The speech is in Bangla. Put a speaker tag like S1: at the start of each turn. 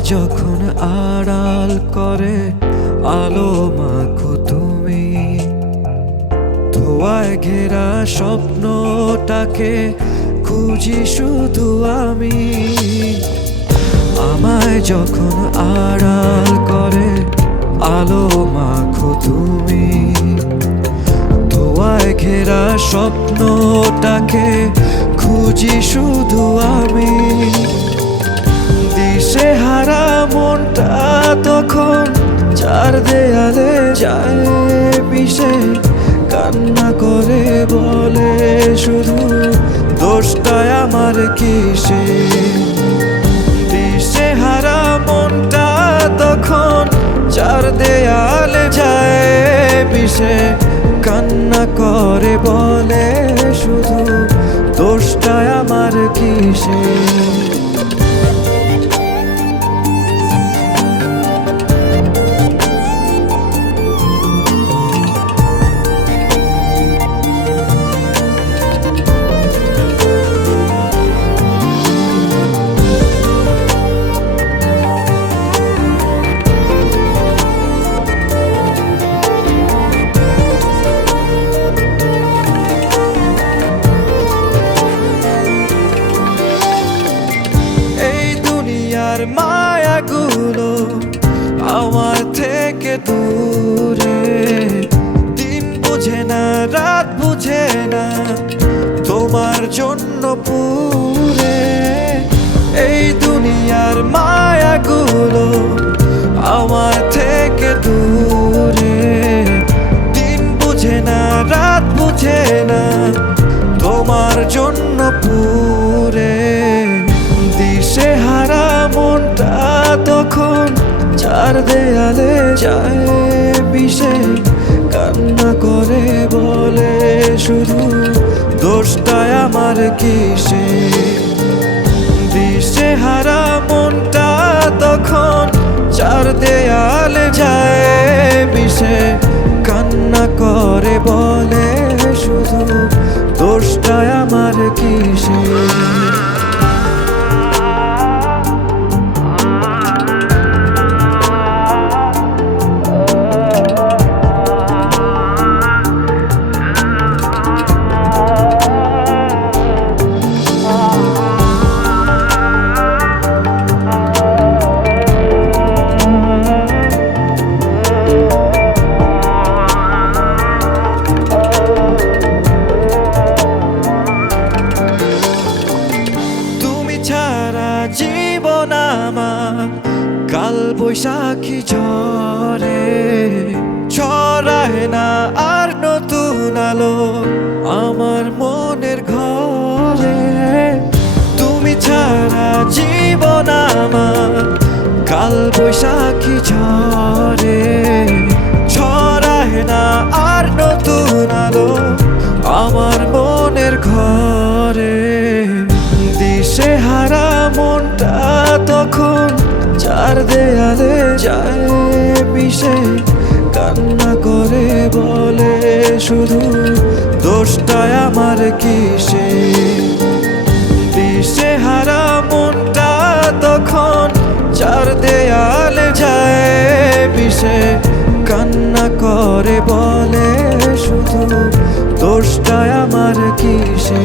S1: যখন আড়াল করে, আলো মাখো তুমি। ধোয়ায় ঘেরা স্বপ্নটাকে খুঁজি শুধু আমি। আমায় যখন আড়াল করে, আলো মাখো তুমি। ধোয়ায় ঘেরা স্বপ্নটাকে খুঁজি শুধু আমি। দিশে হারা মনটা তখন চার দেয়ালে যায়, পিসে কান্না করে বলে শুধু দোষটায় আমার কিসে? দিশে হারা মনটা তখন চার দেয়ালে যায়, পিসে কান্না করে বলে শুধু দোষটায় আমার কিসে? জন্য পুরে এই দুনিয়ার মায়াগুলো আমার থেকে দূরে। দিন বুঝে না, রাত বুঝে না তোমার জন্য পুরে দিশে হারা মনটা তখন চার দেয়ালে যায়, বিষে কান্না করে বলে শুধু দোষটায় আমার কিসে? দিশে হারা মনটা তখন চার দেয়ালে যায়। বিষে কান্না করে বলে শুধু দোষটায় আমার কিসে? কাল বৈশাখী ঝরে ছড়ায় না আর নতুন আলো আমার মনের ঘরে। তুমি ছাড়া জীবন আমার, কাল বৈশাখী ঝরে ছড়ায় না আর নতুন আলো আমার মনের ঘরে। দিশে হারা মনটা তখন চার দেয়ালে যায় বিষে, কান্না করে বলে শুধু দোষটায় আমার কিসে? দিশে হারা মনটা তখন চার দেয়ালে যায় বিষে, কান্না করে বলে শুধু দোষটায় আমার কিসে?